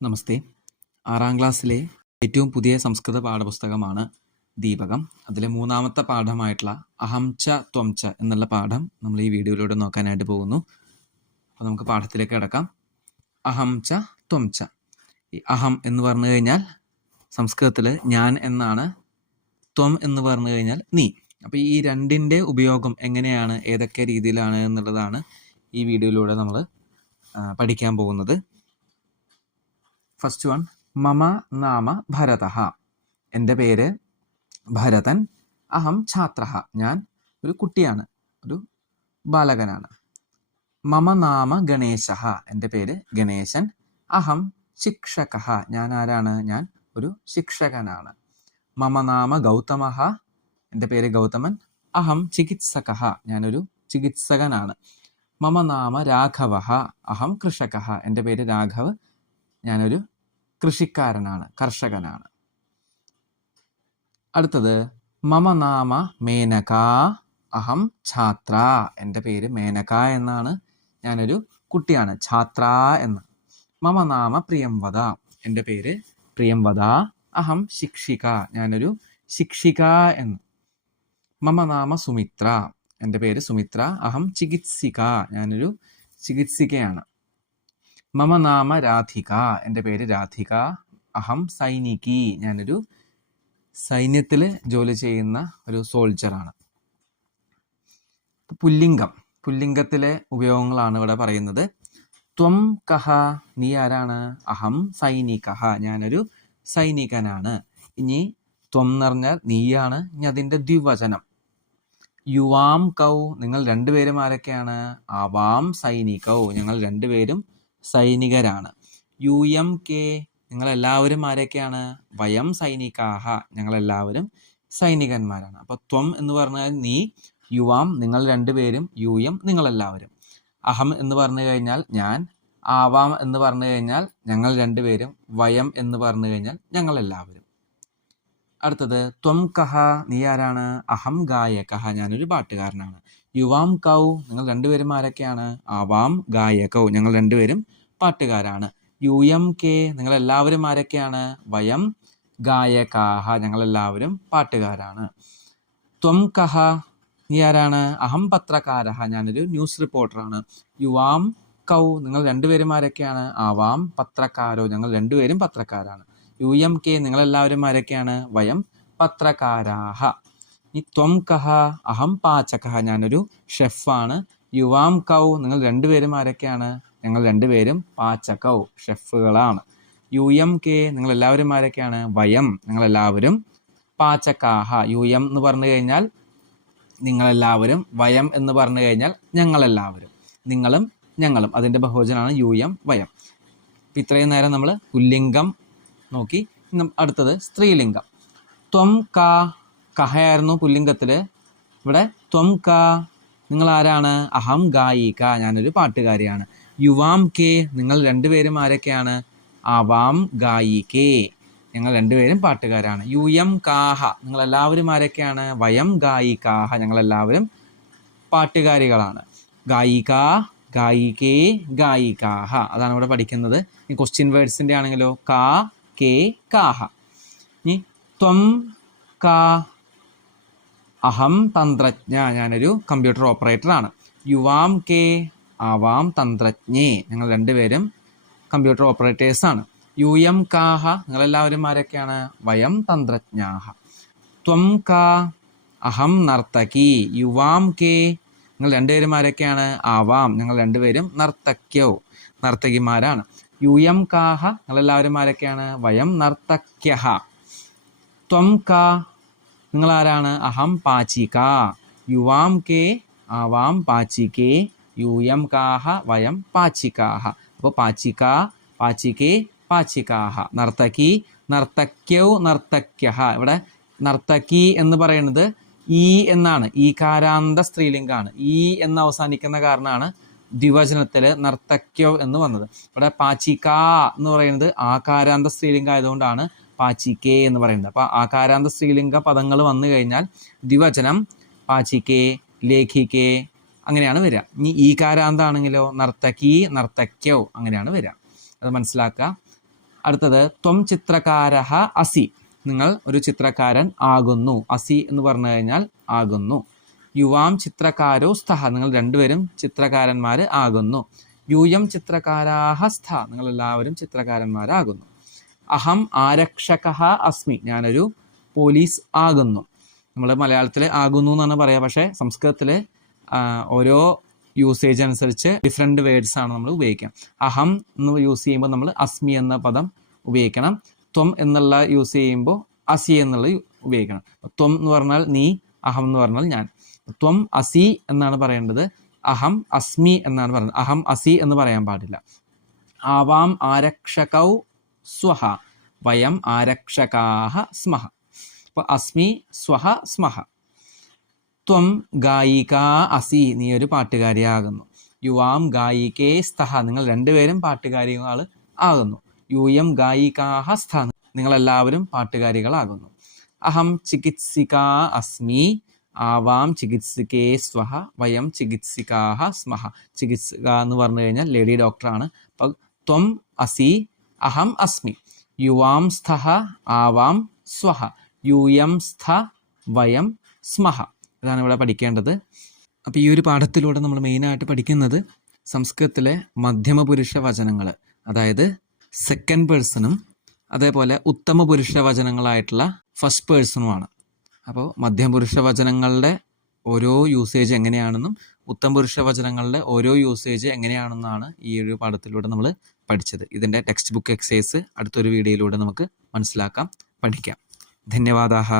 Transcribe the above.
നമസ്തേ. 6ാം ക്ലാസ്സിലെ ഏറ്റവും പുതിയ സംസ്കൃത പാഠപുസ്തകമാണ് ദീപകം. അതിലെ 3ാമത്തെ പാഠമായിട്ടുള്ള അഹം ച ത്വം ച എന്നുള്ള പാഠം നമ്മൾ ഈ വീഡിയോയിലൂടെ നോക്കാനായിട്ട് പോകുന്നു. അപ്പോൾ നമുക്ക് പാഠത്തിലേക്ക് കിടക്കാം. അഹം ച ത്വം ച. ഈ അഹം എന്ന് പറഞ്ഞു കഴിഞ്ഞാൽ സംസ്കൃതത്തിൽ ഞാൻ എന്നാണ്. ത്വം എന്ന് പറഞ്ഞു കഴിഞ്ഞാൽ നീ. അപ്പോൾ ഈ രണ്ടിൻ്റെ ഉപയോഗം എങ്ങനെയാണ്, ഏതൊക്കെ രീതിയിലാണ് എന്നുള്ളതാണ് ഈ വീഡിയോയിലൂടെ നമ്മൾ പഠിക്കാൻ പോകുന്നത്. ഫസ്റ്റ് വൺ, മമ നാമ ഭരതഃ. എൻ്റെ പേര് ഭരതൻ. അഹം ഛാത്രഃ. ഞാൻ ഒരു കുട്ടിയാണ്, ഒരു ബാലകനാണ്. മമ നാമ ഗണേശഃ. എൻ്റെ പേര് ഗണേശൻ. അഹം ശിക്ഷകഃ. ഞാൻ ആരാണ്? ഞാൻ ഒരു ശിക്ഷകനാണ്. മമ നാമ ഗൗതമഃ. എൻ്റെ പേര് ഗൗതമൻ. അഹം ചികിത്സകഃ. ഞാനൊരു ചികിത്സകനാണ്. മമ നാമ രാഘവഃ. അഹം കൃഷകഃ. എൻ്റെ പേര് രാഘവ്. ഞാനൊരു കൃഷിക്കാരനാണ്, കർഷകനാണ്. അടുത്തത്, മമ നാമ മേനക. അഹം ഛാത്ര. എൻ്റെ പേര് മേനക എന്നാണ്. ഞാനൊരു കുട്ടിയാണ്, ഛാത്ര എന്ന്. മമ നാമ പ്രിയംവദ. എൻ്റെ പേര് പ്രിയംവദ. അഹം ശിക്ഷിക. ഞാനൊരു ശിക്ഷിക എന്ന്. മമ നാമ സുമിത്ര. എൻ്റെ പേര് സുമിത്ര. അഹം ചികിത്സിക. ഞാനൊരു ചികിത്സികയാണ്. മമ നാമ രാധിക. എൻ്റെ പേര് രാധിക. അഹം സൈനികി. ഞാനൊരു സൈന്യത്തിൽ ജോലി ചെയ്യുന്ന ഒരു സോൾജറാണ്. പുല്ലിംഗം, പുല്ലിംഗത്തിലെ ഉപയോഗങ്ങളാണ് ഇവിടെ പറയുന്നത്. ത്വം കഹ. നീ ആരാണ്? അഹം സൈനികഃ. ഞാനൊരു സൈനികനാണ്. ഇനി ത്വം എന്ന് പറഞ്ഞാൽ നീയാണ്. ഇനി അതിൻ്റെ ദ്വിവചനം യുവാം കൗ. നിങ്ങൾ രണ്ടുപേരും ആരൊക്കെയാണ്? ആവാം സൈനികൗ. ഞങ്ങൾ രണ്ടുപേരും സൈനികരാണ്. യൂയം കെ. നിങ്ങളെല്ലാവരും ആരൊക്കെയാണ്? വയം സൈനികാഹ. ഞങ്ങളെല്ലാവരും സൈനികന്മാരാണ്. അപ്പോൾ ത്വം എന്ന് പറഞ്ഞാൽ നീ, യുവാം നിങ്ങൾ രണ്ടുപേരും, യൂയം നിങ്ങളെല്ലാവരും. അഹം എന്ന് പറഞ്ഞു കഴിഞ്ഞാൽ ഞാൻ, ആവാം എന്ന് പറഞ്ഞു കഴിഞ്ഞാൽ ഞങ്ങൾ രണ്ടുപേരും, വയം എന്ന് പറഞ്ഞു കഴിഞ്ഞാൽ ഞങ്ങളെല്ലാവരും. അടുത്തത്, ത്വം കഹ. നീ ആരാണ്? അഹം ഗായകഃ. ഞാനൊരു പാട്ടുകാരനാണ്. യുവാം കൗ. നിങ്ങൾ രണ്ടുപേരും ആരൊക്കെയാണ്? ആവാം ഗായകൗ. ഞങ്ങൾ രണ്ടുപേരും പാട്ടുകാരാണ്. യൂയം കെ. നിങ്ങളെല്ലാവരും ആരൊക്കെയാണ്? വയം ഗായകാഹ. ഞങ്ങളെല്ലാവരും പാട്ടുകാരാണ്. ത്വം കഹ. നീ ആരാണ്? അഹം പത്രകാരഃ. ഞാനൊരു ന്യൂസ് റിപ്പോർട്ടറാണ്. യുവാം കൗ. നിങ്ങൾ രണ്ടുപേരും ആരൊക്കെയാണ്? ആവാം പത്രക്കാരോ. ഞങ്ങൾ രണ്ടുപേരും പത്രക്കാരാണ്. യൂയം കെ. നിങ്ങളെല്ലാവരും ആരൊക്കെയാണ്? വയം പത്രകാരാഹ. ഈ ത്വം കഹ. അഹം പാചകഃ. ഞാനൊരു ഷെഫാണ്. യുവാം കൗ. നിങ്ങൾ രണ്ടുപേരും ആരൊക്കെയാണ്? ഞങ്ങൾ രണ്ടുപേരും പാചകൗ, ഷെഫുകളാണ്. യൂയം കെ. നിങ്ങളെല്ലാവരും ആരൊക്കെയാണ്? വയം. ഞങ്ങളെല്ലാവരും പാചകാഹ. യൂയം എന്ന് പറഞ്ഞു കഴിഞ്ഞാൽ നിങ്ങളെല്ലാവരും, വയം എന്ന് പറഞ്ഞു കഴിഞ്ഞാൽ ഞങ്ങളെല്ലാവരും, നിങ്ങളും ഞങ്ങളും. അതിൻ്റെ ബഹുവചനാണ് യൂയം, വയം. അപ്പം ഇത്രയും നേരം നമ്മൾ പുല്ലിംഗം നോക്കി. അടുത്തത് സ്ത്രീലിംഗം. ത്വം കാ. കഹയായിരുന്നു പുല്ലിംഗത്തിൽ. ഇവിടെ ത്വം കാ. നിങ്ങൾ ആരാണ്? അഹം ഗായിക. ഞാനൊരു പാട്ടുകാരിയാണ്. യുവാം കെ. നിങ്ങൾ രണ്ടുപേരും ആരൊക്കെയാണ്? ആവാം ഗായികേ. ഞങ്ങൾ രണ്ടുപേരും പാട്ടുകാരാണ്. യൂയം കാഹ. നിങ്ങളെല്ലാവരും ആരൊക്കെയാണ്? വയം ഗായികാഹ. ഞങ്ങളെല്ലാവരും പാട്ടുകാരികളാണ്. ഗായിക, ഗായികേ, ഗായികാഹ. അതാണ് ഇവിടെ പഠിക്കുന്നത്. ഈ ക്വസ്റ്റ്യൻ വേർഡ്സിൻ്റെ ആണെങ്കിലോ കാ, കേ, കാഹ. ഇനി ത്വം കാ. അഹം തന്ത്രജ്ഞ. ഞാനൊരു കമ്പ്യൂട്ടർ ഓപ്പറേറ്ററാണ്. യുവാം കെ. ആവാം തന്ത്രജ്ഞേ. ഞങ്ങൾ രണ്ടുപേരും കമ്പ്യൂട്ടർ ഓപ്പറേറ്റേഴ്സാണ്. യൂയം കാഹ. നിങ്ങളെല്ലാവരും ആരൊക്കെയാണ്? വയം തന്ത്രജ്ഞാഹ. ത്വം കാ. അഹം നർത്തകി. യുവാം കെ. നിങ്ങൾ രണ്ടുപേരും ആരൊക്കെയാണ്? ആവാം. ഞങ്ങൾ രണ്ടുപേരും നർത്തക്യൗ, നർത്തകിമാരാണ്. യൂയം കാഹ. നിങ്ങളെല്ലാവരും ആരൊക്കെയാണ്? വയം നർത്തക്യഃ. ത്വം കാ. നിങ്ങളാരാണ്? അഹം പാചിക. യുവാം കെ. ആവാം പാചികേ. യൂയം കാഹ. വയം പാചികാഹ. അപ്പോൾ പാചിക, പാചികേ, പാചികാഹ. നർത്തകി, നർത്തക്യൗ, നർത്തക്യഃ. ഇവിടെ നർത്തകി എന്ന് പറയുന്നത് ഈ എന്നാണ്. ഈകാരാന്ത സ്ത്രീലിംഗാണ്. ഈ എന്ന് അവസാനിക്കുന്ന കാരണമാണ് ദ്വിവചനത്തിൽ നർത്തക്യൗ എന്ന് വന്നത്. ഇവിടെ പാചിക എന്ന് പറയുന്നത് ആകാരാന്ത സ്ത്രീലിംഗം ആയതുകൊണ്ടാണ് പാചികേ എന്ന് പറയുന്നത്. അപ്പോൾ ആകാരാന്ത സ്ത്രീലിംഗ പദങ്ങൾ വന്നു കഴിഞ്ഞാൽ ദ്വിവചനം പാചികേ, ലേഖികേ അങ്ങനെയാണ് വരിക. ഇനി ഈകാരാന്താണെങ്കിലോ നർത്തകി, നർത്തക്യൗ അങ്ങനെയാണ് വരിക. അത് മനസ്സിലാക്കുക. അടുത്തത് ത്വം ചിത്രകാരഃ അസി, നിങ്ങൾ ഒരു ചിത്രകാരൻ ആകുന്നു. അസി എന്ന് പറഞ്ഞു കഴിഞ്ഞാൽ ആകുന്നു. യുവാം ചിത്രകാരോ സ്തഃ, നിങ്ങൾ രണ്ടുപേരും ചിത്രകാരന്മാർ ആകുന്നു. യൂയം ചിത്രകാരാഹ സ്ഥ, നിങ്ങൾ എല്ലാവരും ചിത്രകാരന്മാരാകുന്നു. അഹം ആരക്ഷകഃ അസ്മി, ഞാനൊരു പോലീസ് ആകുന്നു. നമ്മൾ മലയാളത്തിൽ ആകുന്നു എന്നാണ് പറയുക, പക്ഷേ സംസ്കൃതത്തിൽ ഓരോ യൂസേജ് അനുസരിച്ച് ഡിഫറെൻറ്റ് വേർഡ്സ് ആണ് നമ്മൾ ഉപയോഗിക്കുക. അഹം എന്ന് യൂസ് ചെയ്യുമ്പോൾ നമ്മൾ അസ്മി എന്ന പദം ഉപയോഗിക്കണം. ത്വം എന്നുള്ള യൂസ് ചെയ്യുമ്പോൾ അസി എന്നുള്ളത് ഉപയോഗിക്കണം. ത്വം എന്ന് പറഞ്ഞാൽ നീ, അഹം എന്ന് പറഞ്ഞാൽ ഞാൻ. ത്വം അസി എന്നാണ് പറയേണ്ടത്, അഹം അസ്മി എന്നാണ് പറയുന്നത്. അഹം അസി എന്ന് പറയാൻ പാടില്ല. ആവാം ആരക്ഷകൗ സ്വഹ, വയം ആരക്ഷകാഹ സ്മഹ. അപ്പോൾ അസ്മി സ്വഹ സ്മഹ. ത്വം ഗായിക അസി, നീ ഒരു പാട്ടുകാരിയാകുന്നു. യുവാം ഗായികേ സ്തഹ, നിങ്ങൾ രണ്ടുപേരും പാട്ടുകാരികൾ ആകുന്നു. യൂയം ഗായികാഹ സ്ഥ, നിങ്ങളെല്ലാവരും പാട്ടുകാരികളാകുന്നു. അഹം ചികിത്സിക അസ്മി, ആവാം ചികിത്സികേ സ്വഹ, വയം ചികിത്സികാഹ സ്മഹ. ചികിത്സിക എന്ന് പറഞ്ഞു കഴിഞ്ഞാൽ ലേഡി ഡോക്ടറാണ്. അപ്പം ത്വം അസി, അഹം അസ്മി. യുവാം സ്ഥഹ, ആവാം സ്വഹ, യൂയം സ്ഥ, വയം സ്മഹ. ഇതാണ് ഇവിടെ പഠിക്കേണ്ടത്. അപ്പോൾ ഈ ഒരു പാഠത്തിലൂടെ നമ്മൾ മെയിനായിട്ട് പഠിക്കുന്നത് സംസ്കൃതത്തിലെ മധ്യമപുരുഷ വചനങ്ങൾ, അതായത് സെക്കൻഡ് പേഴ്സണും അതേപോലെ ഉത്തമ പുരുഷ വചനങ്ങളായിട്ടുള്ള ഫസ്റ്റ് പേഴ്സണുമാണ്. അപ്പോൾ മധ്യമപുരുഷ വചനങ്ങളുടെ ഓരോ യൂസേജ് എങ്ങനെയാണെന്നും ഉത്തമ പുരുഷ വചനങ്ങളുടെ ഓരോ യൂസേജ് എങ്ങനെയാണെന്നാണ് ഈ ഒരു പാഠത്തിലൂടെ നമ്മൾ പഠിച്ചത്. ഇതിൻ്റെ ടെക്സ്റ്റ് ബുക്ക് എക്സസൈസ് അടുത്തൊരു വീഡിയോയിലൂടെ നമുക്ക് മനസ്സിലാക്കാം, പഠിക്കാം. ധന്യവാദാഹ.